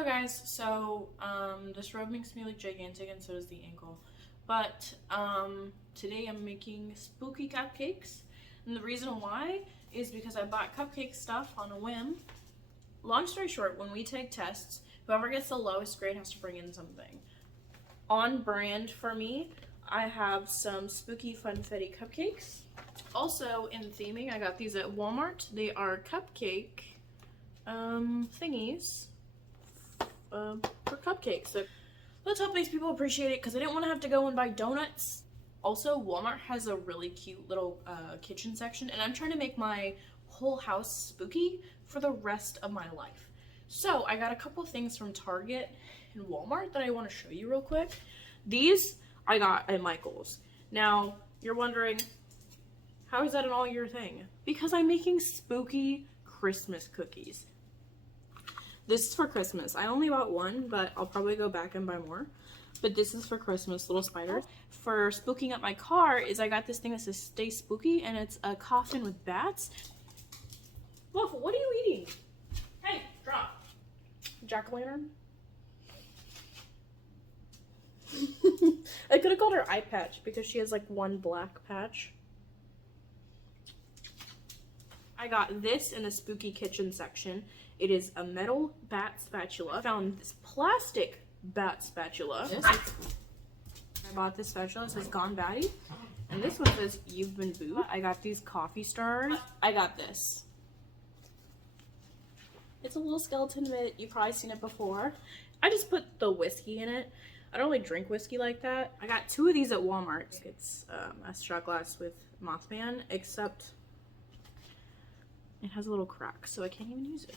Hello guys, so this robe makes me look gigantic and so does the ankle. But today I'm making spooky cupcakes, and the reason why is because I bought cupcake stuff on a whim. Long story short, when we take tests, whoever gets the lowest grade has to bring in something. On brand for me, I have some spooky funfetti cupcakes. Also in theming, I got these at Walmart. They are cupcake thingies for cupcakes. So let's hope these people appreciate it because I didn't want to have to go and buy donuts. Also, Walmart has a really cute little kitchen section, and I'm trying to make my whole house spooky for the rest of my life. So I got a couple things from Target and Walmart that I want to show you real quick. These I got at Michael's. Now you're wondering, how is that an all year thing? Because I'm making spooky Christmas cookies. This is for Christmas. I only bought one, but I'll probably go back and buy more. But this is for Christmas, little spiders. For spooking up my car is I got this thing that says Stay Spooky, and it's a coffin with bats. Waffle, what are you eating? Hey, drop. Jack-o'-lantern? I could have called her eye patch because she has like one black patch. I got this in the spooky kitchen section. It is a metal bat spatula. I found this plastic bat spatula. I bought this spatula. It says Gone Batty. And this one says You've Been Booed. I got these coffee stars. I got this. It's a little skeleton mitt. You've probably seen it before. I just put the whiskey in it. I don't really drink whiskey like that. I got two of these at Walmart. It's a shot glass with Mothman, except it has a little crack, so I can't even use it.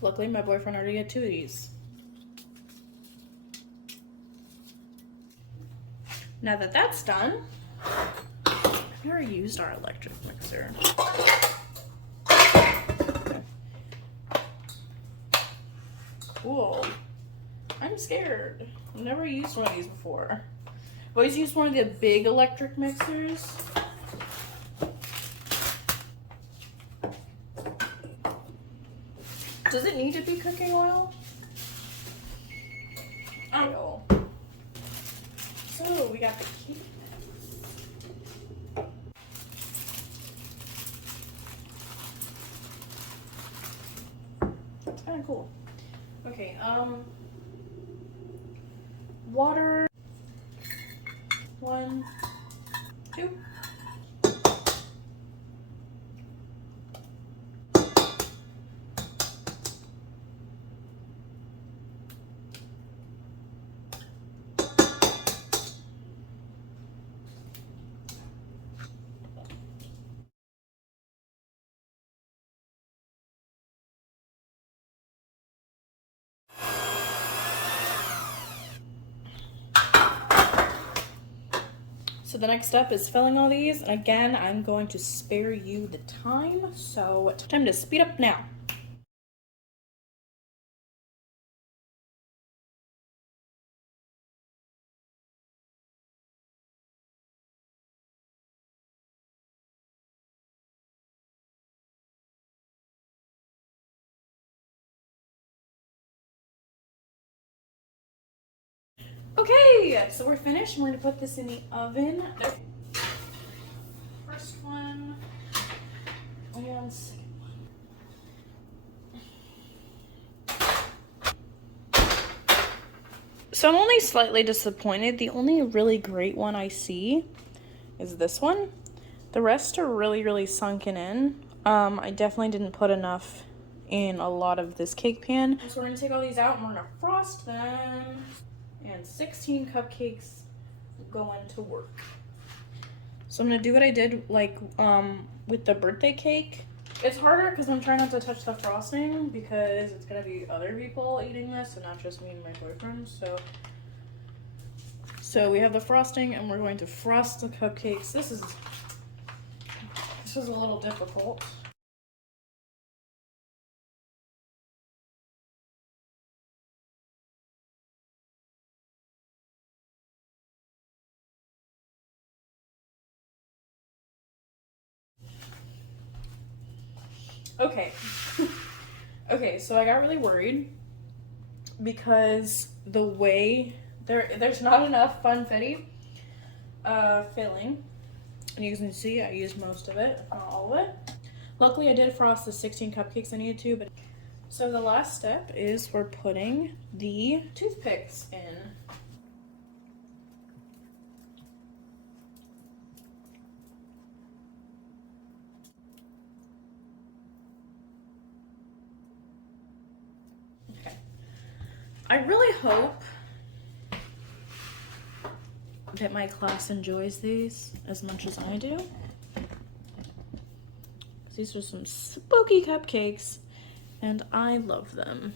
Luckily, my boyfriend already got two of these. Now that that's done, I've never used our electric mixer. Cool. I'm scared. I've never used one of these before. I've always used one of the big electric mixers. Does it need to be cooking oil? I don't know. So we got the key. It's kind of cool. Okay, water. 1, 2. So the next step is filling all these, and again, I'm going to spare you the time, so time to speed up now. Okay, so we're finished. I'm going to put this in the oven. First one and second one. So I'm only slightly disappointed. The only really great one I see is this one. The rest are really sunken in. I definitely didn't put enough in a lot of this cake pan. So we're going to take all these out and we're going to frost them. And 16 cupcakes going to work. So I'm gonna do what I did like with the birthday cake. It's harder because I'm trying not to touch the frosting because it's gonna be other people eating this and not just me and my boyfriend. So we have the frosting and we're going to frost the cupcakes. This is a little difficult. Okay. Okay, so I got really worried because the way there's not enough funfetti filling. And you can see I used most of it, not all of it. Luckily I did frost the 16 cupcakes I needed to, but so the last step is we're putting the toothpicks in. Okay. I really hope that my class enjoys these as much as I do. These are some spooky cupcakes, and I love them.